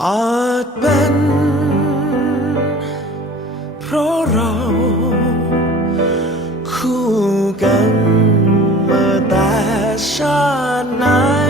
อาจเป็น เพราะเราคู่กันมาแต่ชาตินั้น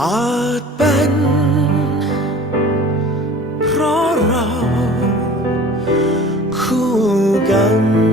อาจเป็น เพราะเรา คู่กัน